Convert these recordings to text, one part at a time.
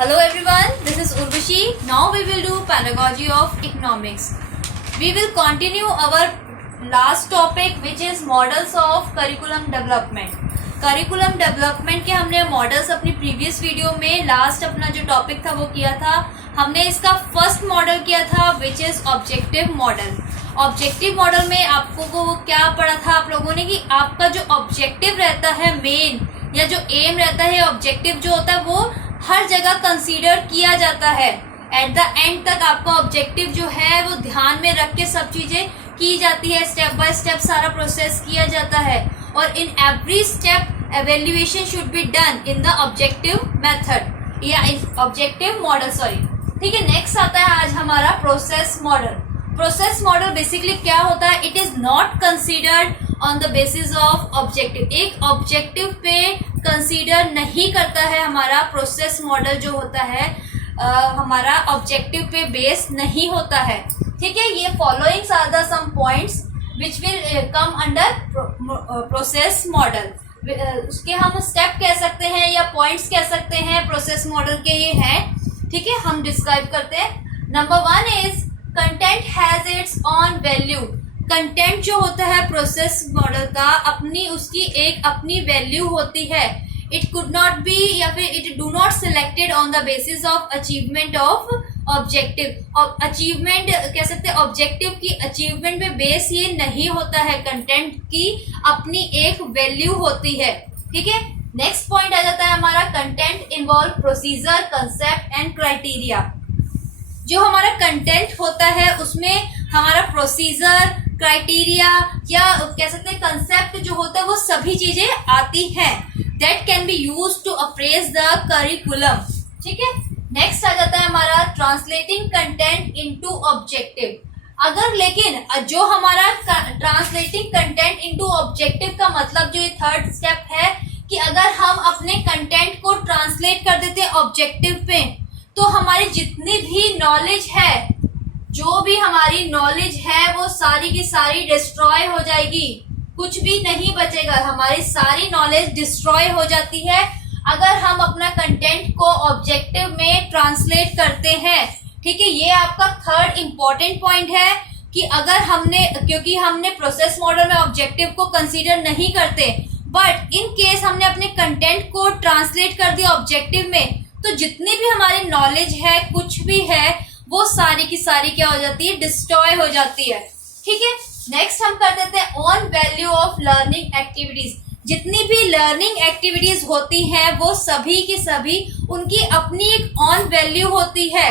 Hello everyone, this is Urvashi. Now we will do pedagogy of economics. We will continue our last topic which is models of curriculum development. Curriculum development के हमने models अपनी previous video में last अपना जो topic था वो किया था. हमने इसका फर्स्ट मॉडल किया था which is objective model. Objective model में आपको को क्या पढ़ा था आप लोगों ने कि आपका जो ऑब्जेक्टिव रहता है मेन या जो एम रहता है ऑब्जेक्टिव जो होता है वो हर जगह कंसीडर किया जाता है. एट द एंड तक आपका ऑब्जेक्टिव जो है वो ध्यान में रख के सब चीजें की जाती है. स्टेप बाय स्टेप सारा प्रोसेस किया जाता है और in every step evaluation should be done in the objective method या ऑब्जेक्टिव मॉडल. सॉरी, ठीक है. नेक्स्ट आता है आज हमारा process model. Process model basically क्या होता है? It is not considered on the basis of objective. एक ऑब्जेक्टिव पे कंसीडर नहीं करता है हमारा प्रोसेस मॉडल जो होता है. हमारा ऑब्जेक्टिव पे बेस नहीं होता है. ठीक है. ये followings are the some points which will come under process model. उसके हम स्टेप कह सकते हैं या पॉइंट्स कह सकते हैं प्रोसेस मॉडल के. ये हैं. ठीक है. हम डिस्क्राइब करते हैं. Number 1 is content has its on value. Content जो होता है प्रोसेस मॉडल का अपनी उसकी एक अपनी वैल्यू होती है. इट कुड नॉट बी या फिर it do not selected on the basis of achievement of objective. और अचीवमेंट कह सकते हैं ऑब्जेक्टिव की अचीवमेंट में बेस ये नहीं होता है. कंटेंट की अपनी एक वैल्यू होती है. ठीक है. नेक्स्ट पॉइंट आ जाता है हमारा content involve procedure concept and criteria. जो हमारा कंटेंट होता है उसमें हमारा प्रोसीजर क्राइटेरिया या कह सकते हैं कंसेप्ट जो होता है वो सभी चीजें आती हैं. That can be use to appraise the curriculum. ठीक है. नेक्स्ट आ जाता है हमारा ट्रांसलेटिंग कंटेंट इनटू ऑब्जेक्टिव. अगर लेकिन जो हमारा ट्रांसलेटिंग कंटेंट इनटू ऑब्जेक्टिव का मतलब जो ये थर्ड स्टेप है कि अगर हम अपने कंटेंट को ट्रांसलेट कर देते हैं ऑब्जेक्टिव पे तो हमारी जितनी भी नॉलेज है जो भी हमारी नॉलेज है वो सारी की सारी डिस्ट्रॉय हो जाएगी. कुछ भी नहीं बचेगा. हमारी सारी नॉलेज डिस्ट्रॉय हो जाती है अगर हम अपना कंटेंट को ऑब्जेक्टिव में ट्रांसलेट करते हैं. ठीक है. ये आपका थर्ड इंपॉर्टेंट पॉइंट है कि अगर क्योंकि हमने प्रोसेस मॉडल में ऑब्जेक्टिव को कंसीडर नहीं करते बट इन केस हमने अपने कंटेंट को ट्रांसलेट कर दिया ऑब्जेक्टिव में तो जितनी भी हमारी नॉलेज है कुछ भी है वो सारी की सारी क्या हो जाती है? डिस्ट्रॉय हो जाती है. ठीक है. नेक्स्ट हम कर देते हैं on value of learning activities. जितनी भी लर्निंग एक्टिविटीज होती हैं वो सभी की सभी उनकी अपनी एक ऑन वैल्यू होती है.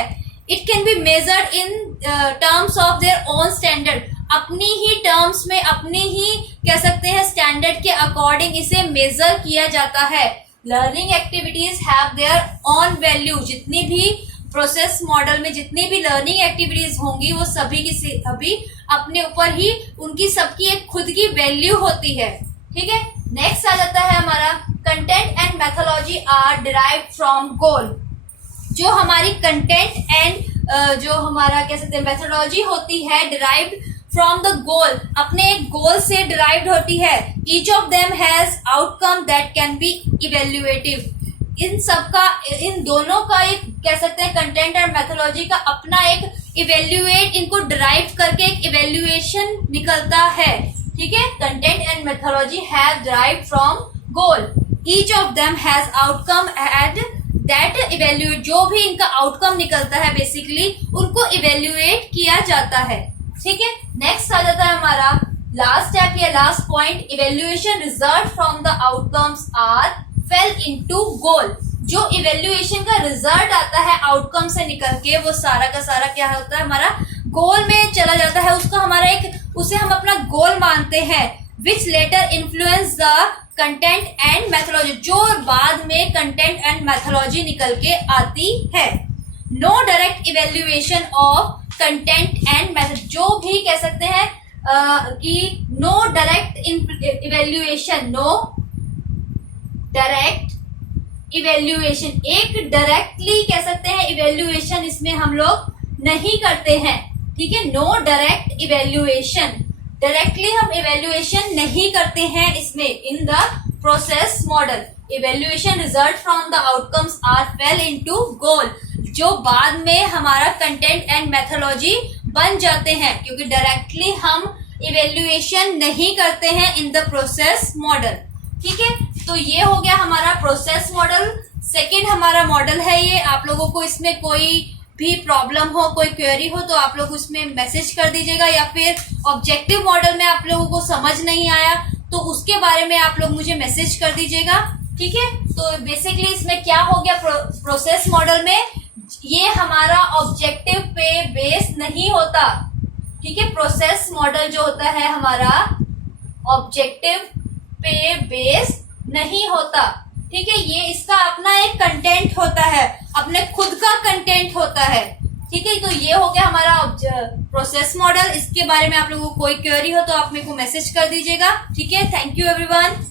It can be measured in terms of their own standard. अपनी ही टर्म्स में अपनी ही कह सकते हैं स्टैंडर्ड के अकॉर्डिंग इसे मेजर किया जाता है. Learning activities have their on value. जितनी भी प्रोसेस मॉडल में जितनी भी लर्निंग एक्टिविटीज होंगी वो सभी की सभी अपने ऊपर ही उनकी सबकी एक खुद की वैल्यू होती है. ठीक है. नेक्स्ट आ जाता है हमारा content and methodology are derived from goal. जो हमारी कंटेंट एंड जो हमारा कह सकते हैं मेथोलॉजी होती है डिराइव्ड फ्रॉम द गोल. अपने एक गोल से डिराइव्ड होती है. Each of them has outcome that can be evaluative. इन दोनों का एक कह सकते हैं कंटेंट और मेथोलॉजी का अपना एक इवेल्युएट इनको डिराइव करके एक इवेल्युएशन निकलता है. ठीक है. Content and methodology have derived from goal. Each of them has outcome at that evaluate. जो भी इनका आउटकम निकलता है बेसिकली उनको इवेल्युएट किया जाता है. ठीक है. नेक्स्ट आ जाता है हमारा लास्ट स्टेप या last point evaluation result from the outcomes are fail into goal. जो इवेल्युएशन का रिजल्ट आता है आउटकम से निकल के वो सारा का सारा क्या होता है हमारा गोल में चला जाता है. उसको हमारा उसे हम अपना गोल मानते हैं. Which later influence the content and methodology. जो बाद में कंटेंट एंड मैथोलॉजी निकल के आती है. No direct evaluation of content and method. जो भी कह सकते हैं कि no direct evaluation. No direct evaluation. एक डायरेक्टली कह सकते हैं इवेल्युएशन इसमें हम लोग नहीं करते हैं. ठीक है. No direct evaluation. डायरेक्टली हम इवेल्युएशन नहीं करते हैं इसमें in the process model. Evaluation result from the outcomes are fail into goal, जो बाद में हमारा कंटेंट एंड मेथोलॉजी बन जाते हैं, क्योंकि डायरेक्टली हम इवेल्युएशन नहीं करते हैं इन द प्रोसेस मॉडल। ठीक है, तो ये हो गया हमारा प्रोसेस मॉडल। सेकेंड हमारा मॉडल है ये। आप लोगों को इसमें कोई भी प्रॉब्लम हो, कोई क्वेरी हो तो आप लोग उसमें मैसेज कर दीजिएगा, या फिर ऑब्जेक्टिव मॉडल में आप लोगों को समझ नहीं आया तो उसके बारे में आप लोग मुझे मैसेज कर दीजिएगा। ठीक है, तो बेसिकली इसमें क्या हो गया, प्रोसेस मॉडल में ये हमारा ऑब्जेक्टिव पे बेस नहीं होता। ठीक है, प्रोसेस मॉडल जो होता है हमारा ऑब्जेक्टिव पे बेस नहीं होता। ठीक है, ये इसका अपना एक कंटेंट होता है, अपने खुद का कंटेंट होता है। ठीक है, तो ये हो गया हमारा प्रोसेस मॉडल। इसके बारे में आप लोगों को कोई क्वेरी हो तो आप मेरे को मैसेज कर दीजिएगा। ठीक है, थैंक यू एवरीवन।